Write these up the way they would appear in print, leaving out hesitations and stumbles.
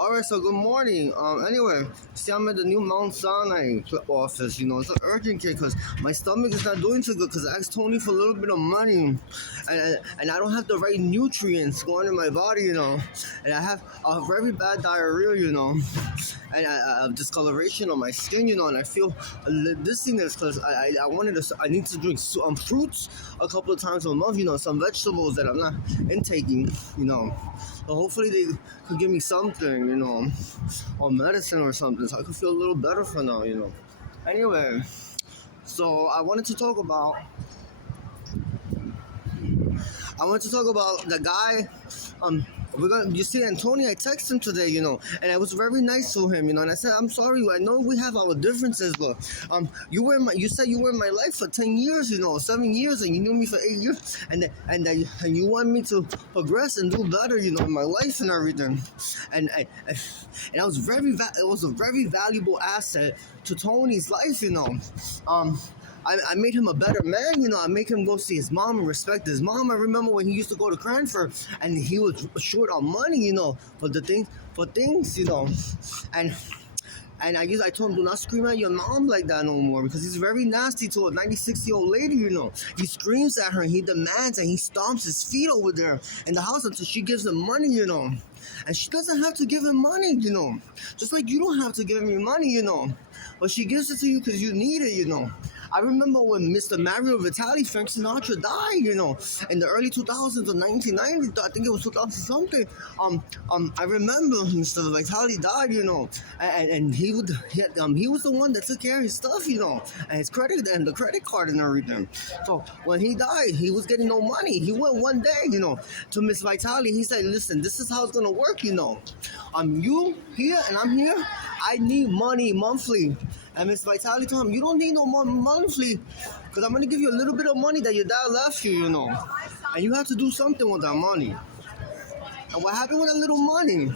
All right, so good morning. Anyway, see, I'm at the new Mount Sinai office. It's an urgent care because my stomach is not doing too good. Because I asked Tony for a little bit of money, and I don't have the right nutrients going in my body. And I have a very bad diarrhea. And I have discoloration on my skin. And I feel dizziness because I need to drink fruits a couple of times a month. Some vegetables that I'm not intaking. So hopefully they could give me something, or medicine or something, so I could feel a little better for now. Anyway, so I wanted to talk about the guy. You see, Antonio, I texted him today, and I was very nice to him, and I said, I'm sorry, I know we have our differences, but you said you were in my life for 10 years, 7 years, and you knew me for 8 years, and you want me to progress and do better, in my life and everything, and I was it was a very valuable asset to Tony's life, I made him a better man, I make him go see his mom and respect his mom. I remember when he used to go to Cranford and he was short on money, for things, and I told him, do not scream at your mom like that no more because he's very nasty to a 96-year-old lady, He screams at her and he demands and he stomps his feet over there in the house until she gives him money, And she doesn't have to give him money, Just like you don't have to give me money, But she gives it to you because you need it, I remember when Mr. Mario Vitali, Frank Sinatra died, in the early 2000s or 1990s, I think it was 2000 something. I remember Mr. Vitali died, and he was the one that took care of his stuff, and his credit and the credit card and everything. So when he died, he was getting no money. He went one day, to Miss Vitali. He said, "Listen, this is how it's gonna work, you here and I'm here. I need money monthly." And Miss Vitali told him, "You don't need no more monthly, because I'm going to give you a little bit of money that your dad left you, And you have to do something with that money." And what happened with that little money?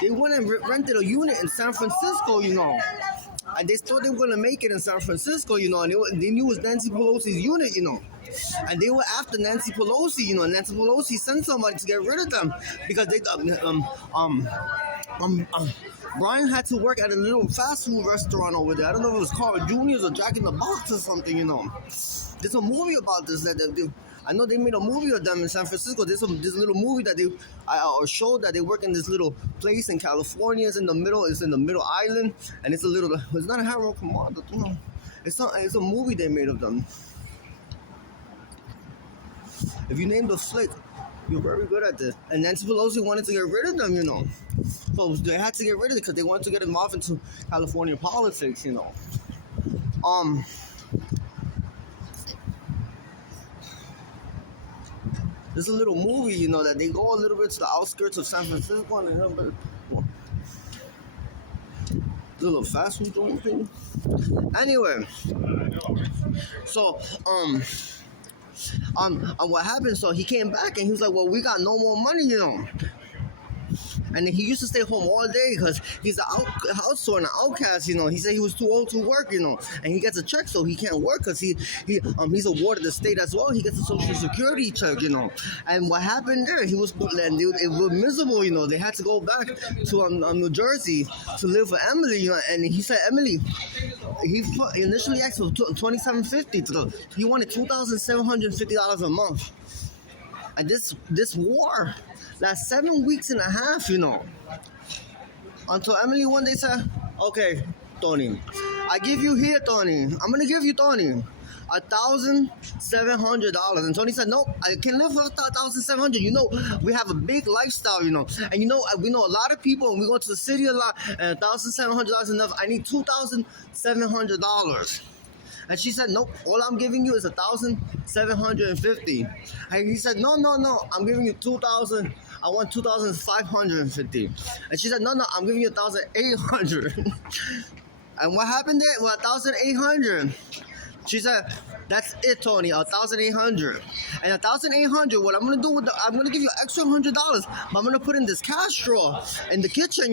They went and rented a unit in San Francisco, And they thought they were going to make it in San Francisco, and they knew it was Nancy Pelosi's unit, And they were after Nancy Pelosi, Nancy Pelosi sent somebody to get rid of them because they Brian had to work at a little fast food restaurant over there. I don't know if it was Carl Jr.'s or Jack in the Box or something, There's a movie about this. I know they made a movie of them in San Francisco. There's this little movie that or show that they work in this little place in California. It's in the middle island, and it's not a Harold Commando, It's a movie they made of them. If you name the flick, you're very good at this. And Nancy Pelosi wanted to get rid of them, So they had to get rid of it because they wanted to get involved into California politics, There's a little movie, that they go a little bit to the outskirts of San Francisco and a little fast food joint thing. Anyway, so what happened? So he came back and he was like, "Well, we got no more money, And he used to stay home all day because he's an outsourced and an outcast, He said he was too old to work, And he gets a check, so he can't work because he's a ward of the state as well. He gets a Social Security check, And what happened there? It was miserable, They had to go back to New Jersey to live with Emily, And he said Emily, he initially asked for $2,750. He wanted $2,750 a month. And this war last 7 weeks and a half, Until Emily one day said, "Okay, Tony, I give you here, Tony. I'm going to give you, Tony, $1,700. And Tony said, "Nope, I can live for $1,700. We have a big lifestyle, And we know a lot of people, and we go to the city a lot, and $1,700 is enough. I need $2,700. And she said, "Nope, all I'm giving you is $1,750. And he said, No, I'm giving you $2,000. I want $2,550. And she said, No, I'm giving you $1,800. And what happened there? Well, $1,800. She said, "That's it, Tony, $1,800. And $1,800, what I'm gonna do I'm gonna give you an extra $100, but I'm gonna put in this cash drawer in the kitchen,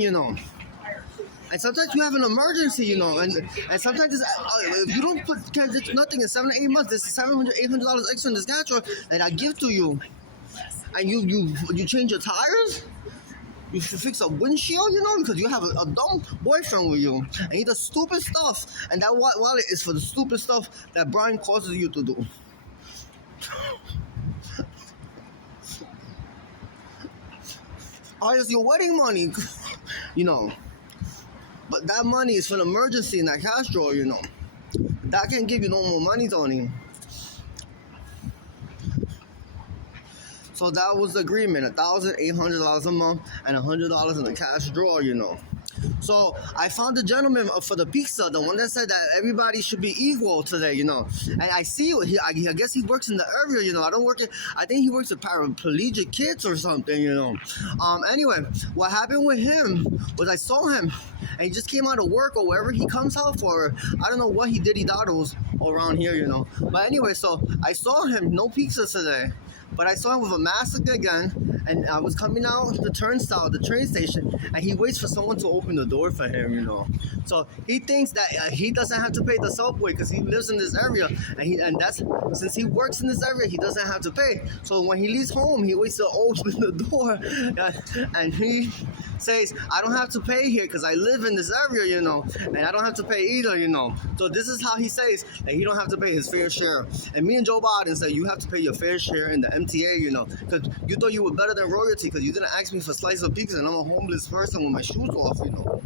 And sometimes you have an emergency, and sometimes if you don't put nothing in 7 or 8 months, there's $700, $800 extra in this cash drawer that I give to you. And you change your tires? You should fix a windshield, you know, because you have a dumb boyfriend with you, and he does stupid stuff, and that wallet is for the stupid stuff that Brian causes you to do. Or it's your wedding money, you know. But that money is for an emergency in that cash drawer, you know. That can't give you no more money, Tony. So that was the agreement, $1,800 a month and $100 in the cash drawer, you know. So I found the gentleman for the pizza, the one that said that everybody should be equal today, you know. And I see I guess he works in the area, you know. I think he works with paraplegic kids or something, you know. Anyway, what happened with him was I saw him and he just came out of work or wherever he comes out for. I don't know what he did. He thought it was around here, you know. But anyway, so I saw him, no pizza today. But I saw him with a mask again, and I was coming out the turnstile, the train station, and he waits for someone to open the door for him, you know. So he thinks that he doesn't have to pay the subway because he lives in this area, and that's since he works in this area, he doesn't have to pay. So when he leaves home, he waits to open the door, and he says, I don't have to pay here because I live in this area, you know, and I don't have to pay either, you know. So this is how he says that he don't have to pay his fair share. And me and Joe Biden said you have to pay your fair share in the MTA, you know, because you thought you were better than royalty because you didn't ask me for a slice of pizza and I'm a homeless person with my shoes off, you know.